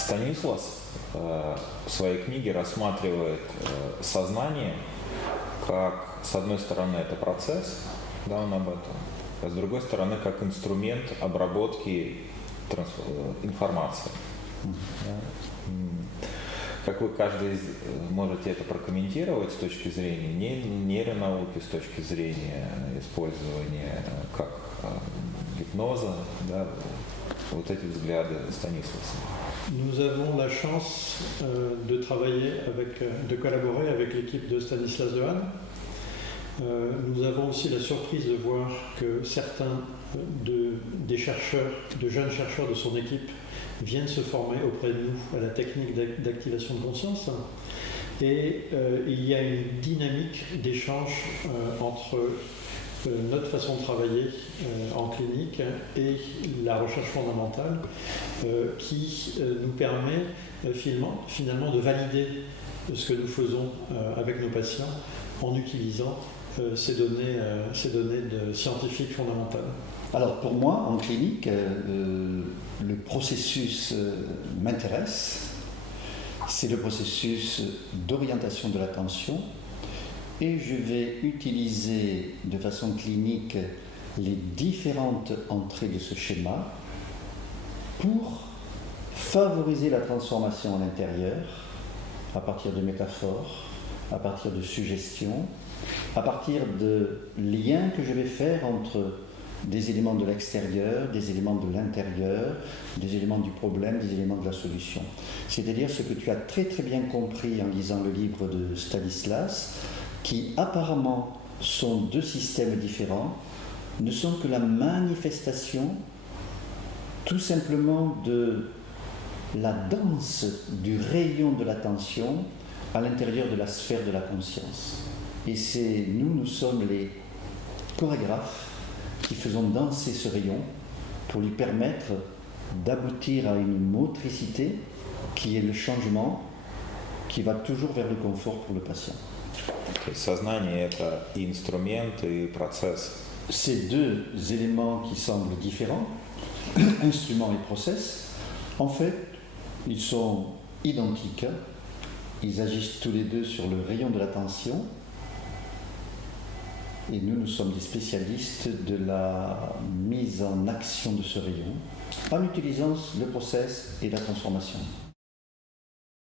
Станислас в своей книге рассматривает сознание как, с одной стороны, это процесс, да, он об этом, а с другой стороны, как инструмент обработки информации. Как вы каждый можете это прокомментировать с точки зрения нейронауки, с точки зрения использования как гипноза, да, вот эти взгляды Станисласа? Nous avons la chance de collaborer avec l'équipe de Stanislas Dehaene. Nous avons aussi la surprise de voir que certains des chercheurs, de jeunes chercheurs de son équipe viennent se former auprès de nous à la technique d'activation de conscience. Et il y a une dynamique d'échange entre notre façon de travailler en clinique et la recherche fondamentale qui nous permet finalement de valider ce que nous faisons avec nos patients en utilisant ces données scientifiques fondamentales. Alors pour moi, en clinique, le processus m'intéresse. C'est le processus d'orientation de l'attention et je vais utiliser de façon clinique les différentes entrées de ce schéma pour favoriser la transformation à l'intérieur à partir de métaphores, à partir de suggestions, à partir de liens que je vais faire entre des éléments de l'extérieur, des éléments de l'intérieur, des éléments du problème, des éléments de la solution. C'est-à-dire ce que tu as très très bien compris en lisant le livre de Stanislas, qui apparemment sont deux systèmes différents, ne sont que la manifestation tout simplement de la danse du rayon de l'attention à l'intérieur de la sphère de la conscience. Et c'est nous sommes les chorégraphes qui faisons danser ce rayon pour lui permettre d'aboutir à une motricité qui est le changement qui va toujours vers le confort pour le patient. Сознание – это и инструмент, и процесс. Ces deux éléments qui semblent différents, instrument et process, en fait, ils sont identiques. Ils agissent tous les deux sur le rayon de l'attention. Et nous sommes des spécialistes de la mise en action de ce rayon en utilisant le process et la transformation.